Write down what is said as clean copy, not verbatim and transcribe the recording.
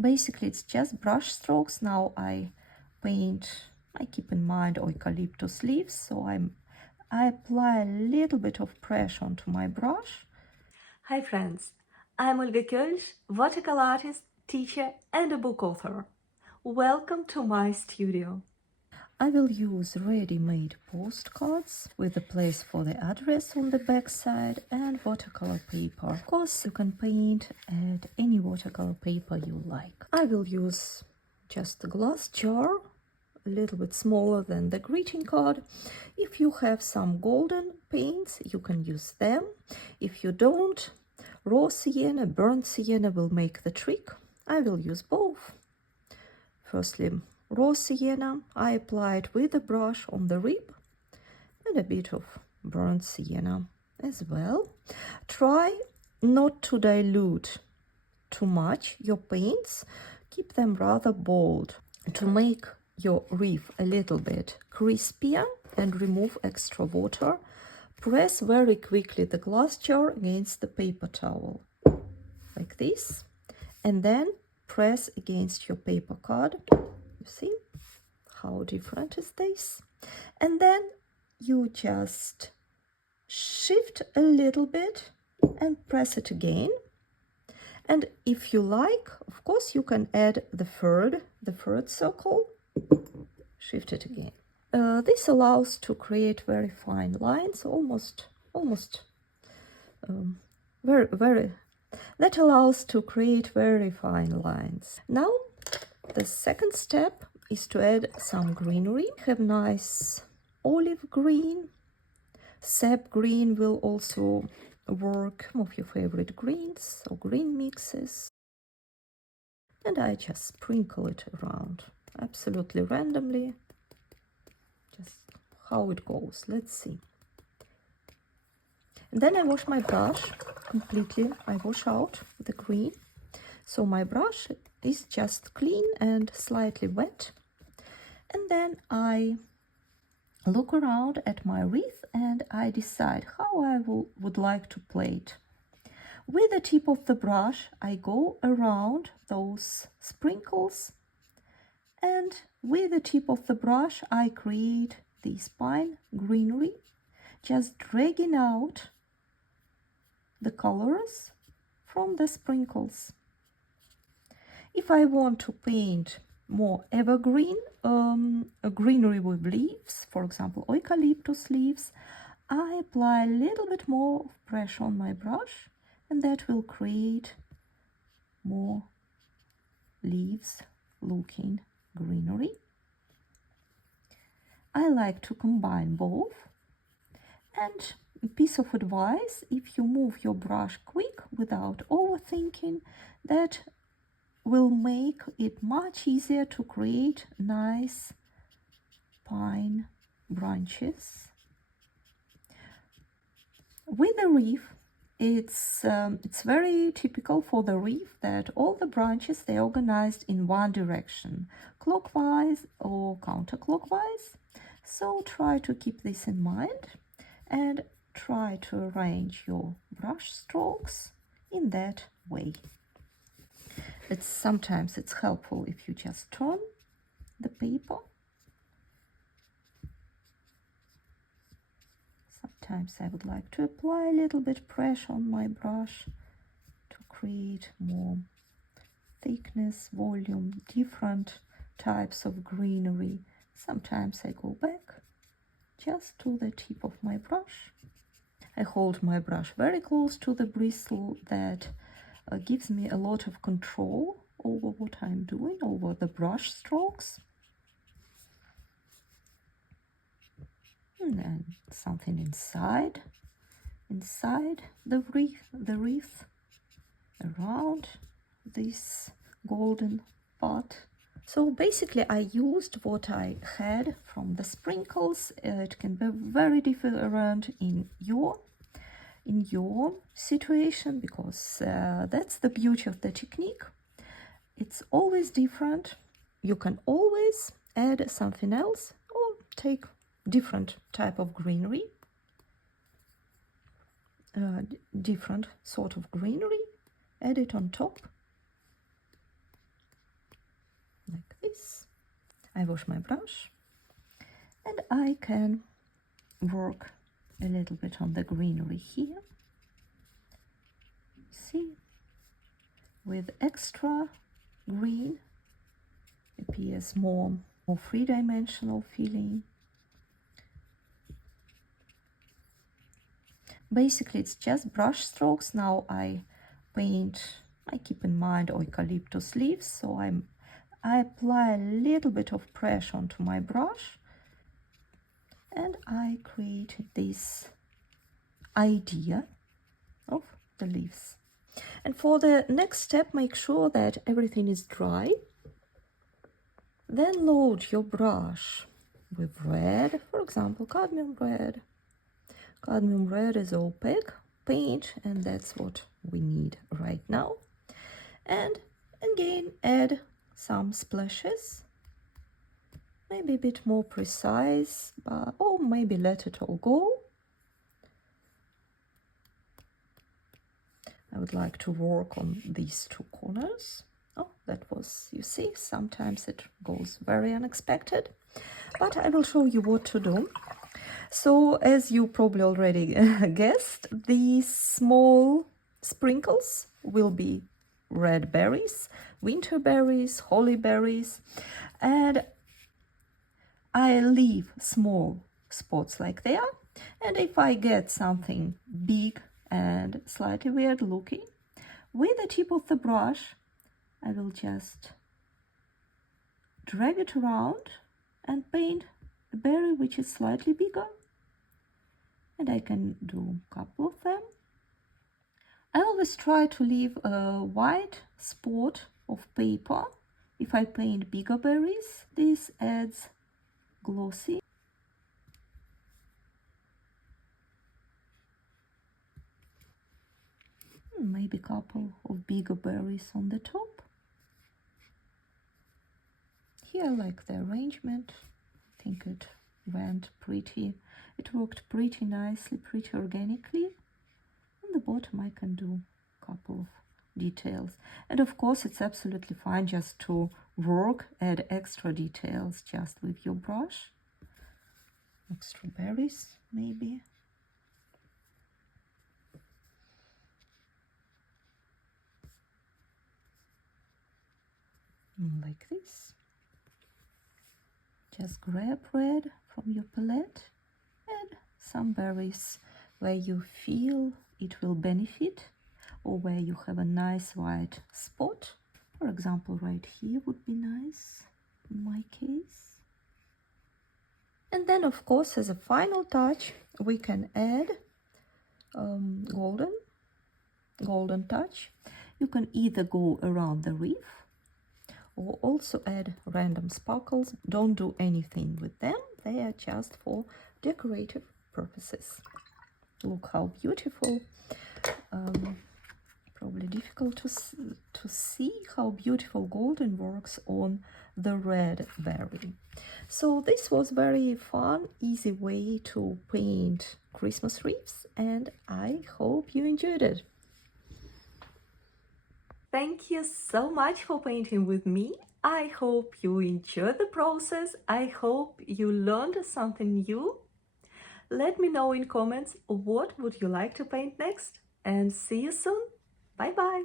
Basically, it's just brush strokes. Now I keep in mind eucalyptus leaves, so I apply a little bit of pressure onto my brush. Hi friends, I'm Olga Koelsch, watercolor artist, teacher and a book author. Welcome to my studio. I will use ready-made postcards with a place for the address on the back side and watercolor paper. Of course, you can paint at any watercolor paper you like. I will use just a glass jar, a little bit smaller than the greeting card. If you have some golden paints, you can use them. If you don't, raw sienna, burnt sienna will make the trick. I will use both. Firstly, raw sienna, I apply it with a brush on the rib and a bit of burnt sienna as well. Try not to dilute too much your paints. Keep them rather bold to make your wreath a little bit crispier and remove extra water. Press very quickly the glass jar against the paper towel like this, and then press against your paper card. You see how different is this? And then you just shift a little bit and press it again. And if you like, of course, you can add the third circle. Shift it again. This allows to create very fine lines, that allows to create very fine lines. Now, the second step is to add some greenery. Have nice olive green. Sap green will also work, some of your favorite greens or green mixes. And I just sprinkle it around, absolutely randomly, just how it goes. Let's see. And then I wash my brush completely. I wash out the green. So my brush is just clean and slightly wet. And then I look around at my wreath and I decide how I would like to play it. With the tip of the brush, I go around those sprinkles, and with the tip of the brush, I create this fine greenery, just dragging out the colors from the sprinkles. If I want to paint more evergreen greenery with leaves, for example, eucalyptus leaves, I apply a little bit more pressure on my brush, and that will create more leaves looking greenery. I like to combine both. And a piece of advice, if you move your brush quick without overthinking, that will make it much easier to create nice pine branches. With the wreath, it's very typical for the wreath that all the branches, they're organized in one direction, clockwise or counterclockwise. So try to keep this in mind and try to arrange your brush strokes in that way. Sometimes it's helpful if you just turn the paper. Sometimes I would like to apply a little bit pressure on my brush to create more thickness, volume, different types of greenery. Sometimes I go back just to the tip of my brush. I hold my brush very close to the bristle. That gives me a lot of control over what I'm doing, over the brush strokes. And then something inside the wreath, around this golden part. So basically I used what I had from the sprinkles. It can be very different in your situation, because that's the beauty of the technique. It's always different. You can always add something else or take different type of greenery, different sort of greenery, add it on top. I wash my brush and I can work a little bit on the greenery here. See, with extra green appears more three-dimensional feeling. Basically, it's just brush strokes. Now I keep in mind eucalyptus leaves, so I apply a little bit of pressure onto my brush and I create this idea of the leaves. And for the next step, make sure that everything is dry. Then load your brush with red, for example, cadmium red. Cadmium red is opaque paint, and that's what we need right now. And again, add some splashes, maybe a bit more precise, or maybe let it all go. I would like to work on these two corners. Oh, that was, you see, sometimes it goes very unexpected, but I will show you what to do. So, as you probably already guessed, these small sprinkles will be red berries, winter berries, holly berries, and I leave small spots like they are. And if I get something big and slightly weird looking, with the tip of the brush, I will just drag it around and paint a berry which is slightly bigger. And I can do a couple of them. I always try to leave a white spot of paper. If I paint bigger berries, this adds glossy. Maybe a couple of bigger berries on the top. Here I like the arrangement. I think it went pretty. It worked pretty nicely, pretty organically. On the bottom I can do a couple of details. And of course it's absolutely fine just to work, add extra details just with your brush. Extra berries maybe. Like this. Just grab red from your palette and some berries where you feel it will benefit or where you have a nice white spot. For example, right here would be nice in my case. And then, of course, as a final touch, we can add golden touch. You can either go around the wreath or also add random sparkles. Don't do anything with them. They are just for decorative purposes. Look how beautiful. Probably difficult to see how beautiful golden works on the red berry. So this was very fun, easy way to paint Christmas wreaths, and I hope you enjoyed it. Thank you so much for painting with me. I hope you enjoyed the process. I hope you learned something new. Let me know in comments what would you like to paint next, and see you soon. Bye bye.